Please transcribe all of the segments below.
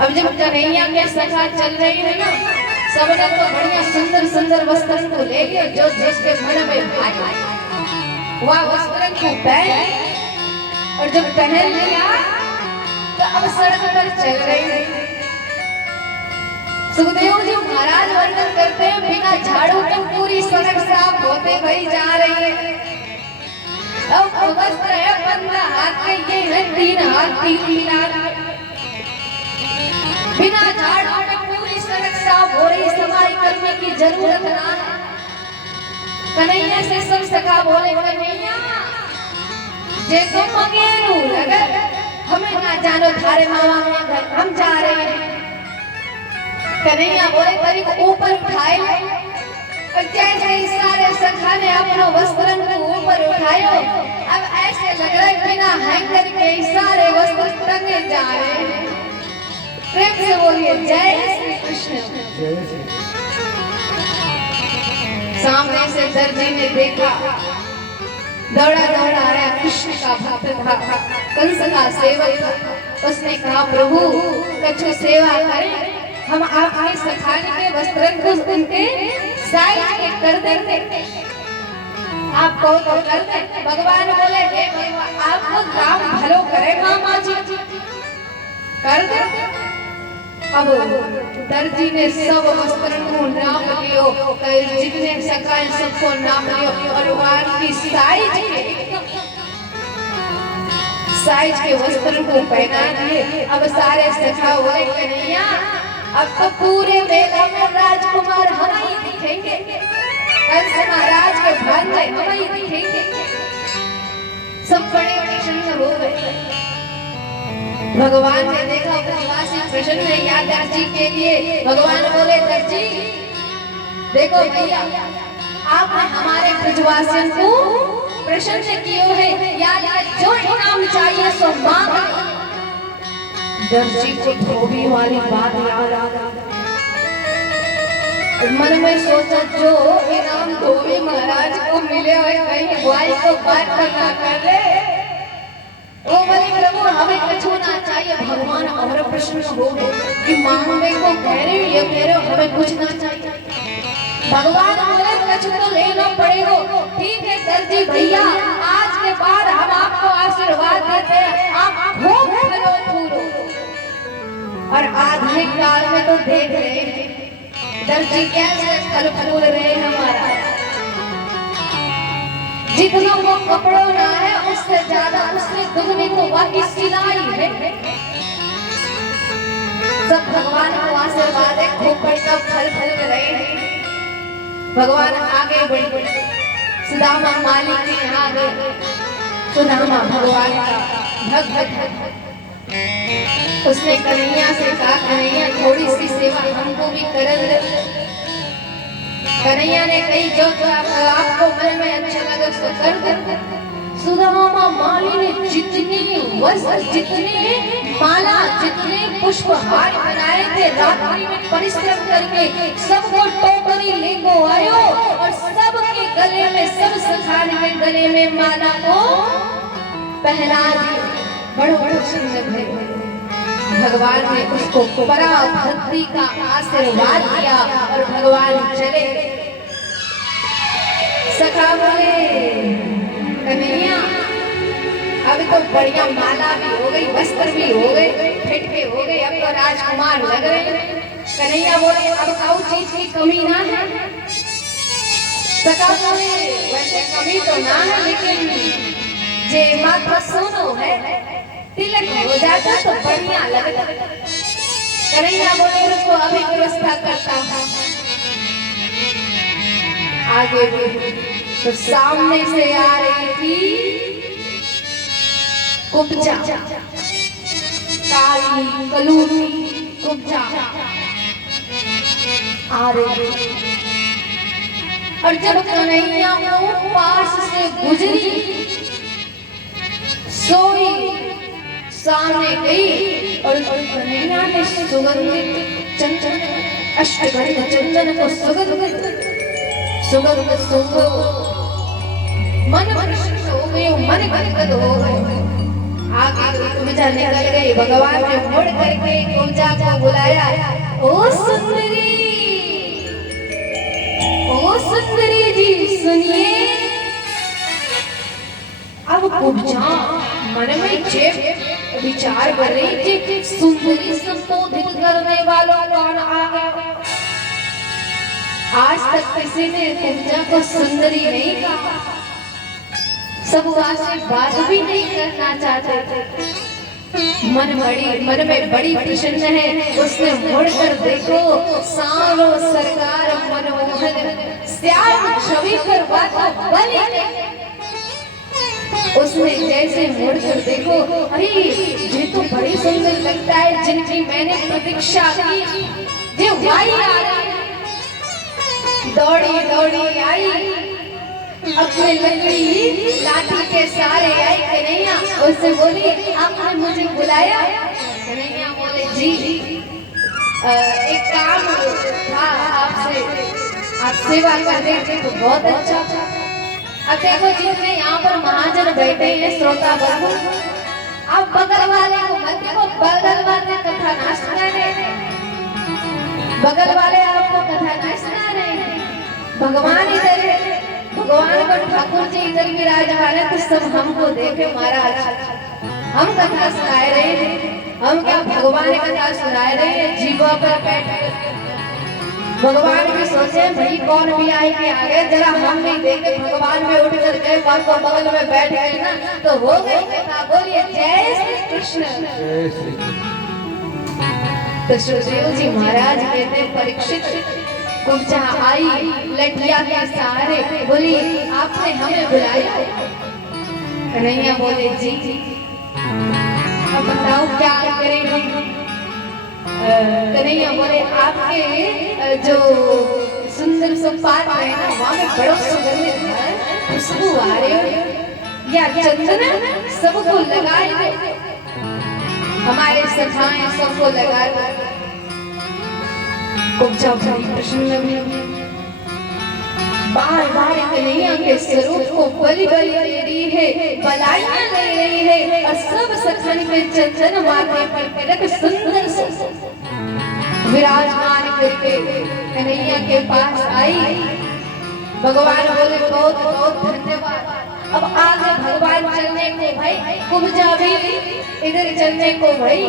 अब जब कन्हैया के सखा चल रही है ना, सबने तो बढ़िया सुंदर सुंदर वस्त्र को ले लिया, जो जिसके मन में भाई वह वस्त्र को पहन, और जब पहन लिया तो अब सड़क पर चल रही है। सुखदेव जी महाराज वर्णन करते हैं, बिना झाड़ू के पूरी सड़क साफ होते हुए जा रही है। अब वस्त्र है 15 हाथ के, ये है 3 हाथ 3 लाख। बिना झाड़ू के पूरी सड़क साफ हो रही, सफाई करने की जरूरत ना है। कन्हैया से सब सखा बोले, कन्हैया जैसे मंगेरू लगे, हमें ना जानो थारे मामा के घर, हम जा रहे हैं। कन्हैया बोले, तरी को ऊपर उठाए, और जैसे ही सारे सखा ने अपना वस्त्र को ऊपर उठायो, अब ऐसे लग रहा है बिना हैंगर के सारे वस्त्र टंगे जा रहे हैं। प्रेम से बोलिए जय श्री कृष्ण। सामने से दर्जी ने देखा, दौड़ा दौड़ा आया, कृष्ण का भक्त था, कंस का सेवक था। उसने कहा, प्रभु कछु सेवा करें, हम आपके सखाने के वस्त्र को उनके साइज के कर देंगे, आप कहो तो कर दें। भगवान बोले, आपको काम भलो करे मामा जी, कर दे। अब दर्जी ने सब वस्त्र को नाप लियो, जितने सखा सबको नाप लियो, और भगवान की साइज के वस्त्र को पहना दिए। अब सारे सखा बोले, कन्हैया अब तो पूरे मेला में राजकुमार हम ही दिखेंगे, कंस महाराज के भांजे हम ही दिखेंगे। सब बड़े प्रसन्न हो गए। भगवान ने देखा ब्रजवासी प्रसन्न है, या दर्जी के लिए भगवान बोले, दर्जी देखो भैया, आपने हमारे ब्रजवासियों को प्रसन्न किए हैं, या जो इनाम चाहिए सो मांग। दर्जी को धोबी वाली बात याद आ गई। मन में सोचा, जो इनाम धोबी महाराज को मिले हुए कहीं भाई को बात करना कर ले। ओ बोले, प्रभु हमें कछु ना चाहिए। भगवान और प्रश्न हो गए कि मांगने को कह रहे हो, ये कह रहे हो हमें कुछ ना चाहिए। भगवान बोले, कछु तो लेना पड़ेगा। ठीक है दर्जी भैया, आज के बाद हम आपको आशीर्वाद देते हैं, आप खूब फलो फूलो। और आधुनिक काल में तो देख रहे हैं दर्जी कैसे फल फूल रहे हमारा। जितना वो कपड़ों ना है, उससे ज्यादा उससे दुगनी को बाकी सिलाई है। सब भगवान को आशीर्वाद है, खूब बढ़कर फल फूल रहे हैं। भगवान आगे बढ़े, सुदामा माली के यहाँ गए। सुदामा भगवान का भक्त, उसने कन्हैया से कहा, कन्हैया थोड़ी सी सेवा हमको भी कर दे। कन्हैया ने कही, जो आपको मन में अच्छा लगे सो कर दे। सुदामा माली ने जितनी वस्त्र, जितने माला, जितने पुष्पहार बनाए थे, रात्रि में परिश्रम करके सबको टोकरी लेको आयो, और सबके गले में, सब सखाने के गले में माला को पहना दिया। बड़ो सुंदर है। भगवान ने उसको परा भक्ति का आशीर्वाद दिया, और भगवान चले। सखा बोले, कन्हैया अब तो बढ़िया माला भी हो गई, वस्त्र भी हो गए, फिट भी हो गए, अब तो राजकुमार लग रहे। कन्हैया बोले, अब काऊ चीज की कमी ना है। सखा बोले, वैसे कमी तो ना है, लेकिन जे माथा सोनो है, तिलक हो जाता तो बढ़िया लगता। कन्हैया बोले, उसको अभी व्यवस्था करता हूँ। आगे तो सामने से आ रही थी कुब्जा, काली कलूरी कुब्जा आ रही। और जब कन्हैया वो पास से गुजरी, सोई सामने गई, और कन्हैया ने सुगंधित चंदन, अष्टगंध चंदन को सुगंध सुगो मन प्रसन्न हो गए, मन गदगद हो गए। आगे कुब्जा निकल गई। भगवान ने मुड़ करके कुब्जा को बुलाया, ओ सुंदरी, ओ सुंदरी जी सुनिए। अब कुब्जा मन में जे विचार कर रही थी, सुंदरी संबोधित करने वालों कौन आ गया। आज तक किसी ने कुब्जा को सुंदरी नहीं कहा, सब से बात भी नहीं करना चाहते थे। मन में बड़ी प्रसन्न है। उसने मुड़कर देखो, सारो सरकार मनमोहन श्याम छवि पर बात बनी। उसने जैसे मुड़कर देखो, अरे ये तो बड़ी सुंदर लगता है, जिनकी मैंने प्रतीक्षा की, जो भाई आ रही है। दौड़ी दौड़ी आई, अपने लकड़ी लाठी के सारे आई। कन्हैया उससे बोली, आपने मुझे बुलाया? कन्हैया बोले, जी एक काम था आपसे, आप सेवा कर देते तो बहुत अच्छा था। अब देखो जितने यहाँ पर महाजन बैठे हैं श्रोता वर्ग, आप बगल वाले को मत देखो, बगल वाले कथा ना सुनाने, बगल वाले आपको कथा ना सुनाने। भगवान इधर है, भगवान को ठाकुर जी इधर विराजमान है, तो सब हमको देखे महाराज, हम कथा सुनाए रहे हैं। हम क्या भगवान कथा सुनाए रहे हैं जीवा पर बैठ। भगवान भी सोचे भाई कौन भी आई के आगे, जरा हम नहीं देखे। भगवान में उठ कर गए, बाप को बगल में बैठ गए ना, तो हो गई कथा। बोलिए जय श्री कृष्ण। तो सुखदेव जी महाराज कहते, परीक्षित कुब्जा आई लठिया के सहारे, बोली आपने हमें बुलाया? कन्हैया बोले, जी अब बताओ क्या करें हम। कन्हैया बोले, आपके जो सुंदर सुपात है ना, वहाँ में बड़ा सुगंधित है, खुशबू आ रही हो, या चंदन सबको लगाए दो, हमारे सखाएं सबको लगाए दो। कुब्जा बड़ी प्रसन्न हुई, बार बार कन्हैया के स्वरूप को बलि बलि दे रही है, बलाइयां ले रही है, और सब सखन के चंदन माथे पर तिलक सुंदर से विराजमान करके कन्हैया के पास आई। भगवान बोले, बहुत बहुत धन्यवाद। अब आगे भगवान चलने को भाई, कुब्जा भी इधर चलने को भाई।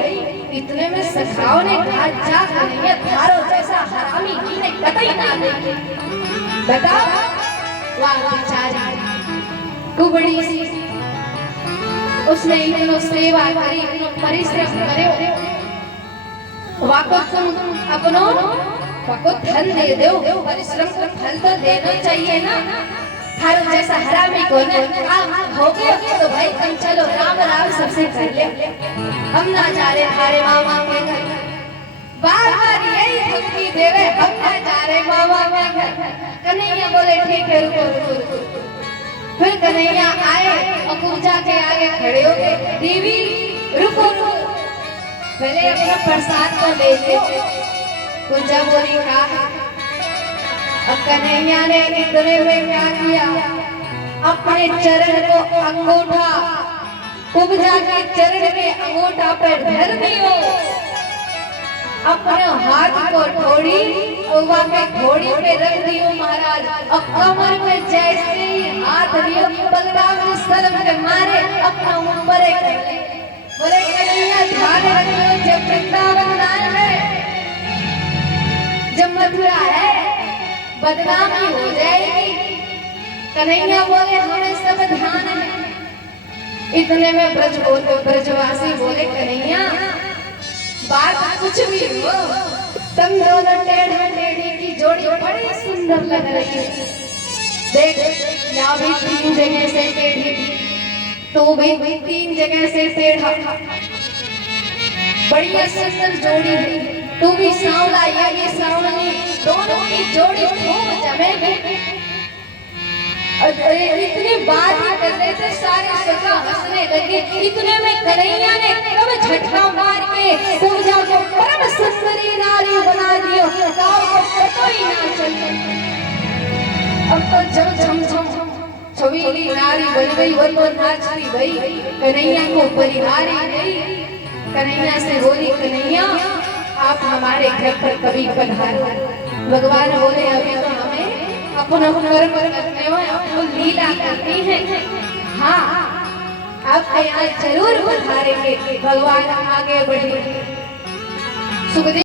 इतने में सखाओं ने कहा, जा कन्हैया थारो जैसा हरामी ने कतई ना देखे। बताओ, वाह बेचारी कुबड़ी सी, उसने इतनो सेवा करी, इतनो परिश्रम करे, वाको तुम अपनो वाको धन दे दो, परिश्रम को फल तो देना चाहिए ना। थारो जैसा हरामी को ना काम हो गया तो भाई तुम चलो राम राम सबसे पहले, हम ना जा रहे थारे मामा के घर, बार बार यही धमकी देवे, हम ना जा रहे मामा के घर। कन्हैया बोले, ठीक है रुको रुको रुको। फिर कन्हैया आए और कुब्जा के आगे खड़े हो गए, देवी रुको रुको, पहले अपना प्रसाद तो ले लो। कुब्जा बोली, कहा। अब कन्हैया ने इतने में क्या किया, अपने चरण को अंगूठा कुब्जा के चरण में अंगूठा पर धर दियो, अपने हाथ को ठोड़ी के घोड़ी पे रख दियो महाराज, और कमर में जैसे ही हाथ दियो, बलराम ने शर्म के मारे अपना ऊपर बोले, कन्हैया ध्यान रखियो, जब वृंदावन है, जब मथुरा है, बदनामी हो जाएगी। कन्हैया बोले, हमें सब ध्यान है। इतने में ब्रजवासी बोले, कन्हैया बात कुछ भी हो, तुम दोनों टेढ़ा टेढ़ी की जोड़ी बड़ी सुंदर लग रही है। देख, यहाँ भी 3 जगह से टेढ़ी, तो भी 3 जगह से टेढ़ा, बढ़िया सुंदर जोड़ी है। तू भी सांवला, ये भी सांवली, दोनों की जोड़ी खूब जमेगी। इतनी बात ही कर रहे थे, सारे सखा हंसने लगे। इतने में कन्हैया ने कब झटका मार के कुब्जा को परम सुंदरी नारी बना दियो, गाँव को पता ही ना चले। अब तो झम झम झम छबीली नारी बन गई वो तो नाचती गई, कन्हैया को परिहारी गई। कन्हैया से बोली कन्हैया आप हमारे घर पर कभी पधारो। भगवान बोले अभी तो हमें अपना कर्म करने में अपनी लीला करनी है। हाँ आप यहाँ जरूर पधारेंगे। भगवान आगे बढ़े। सुखदेव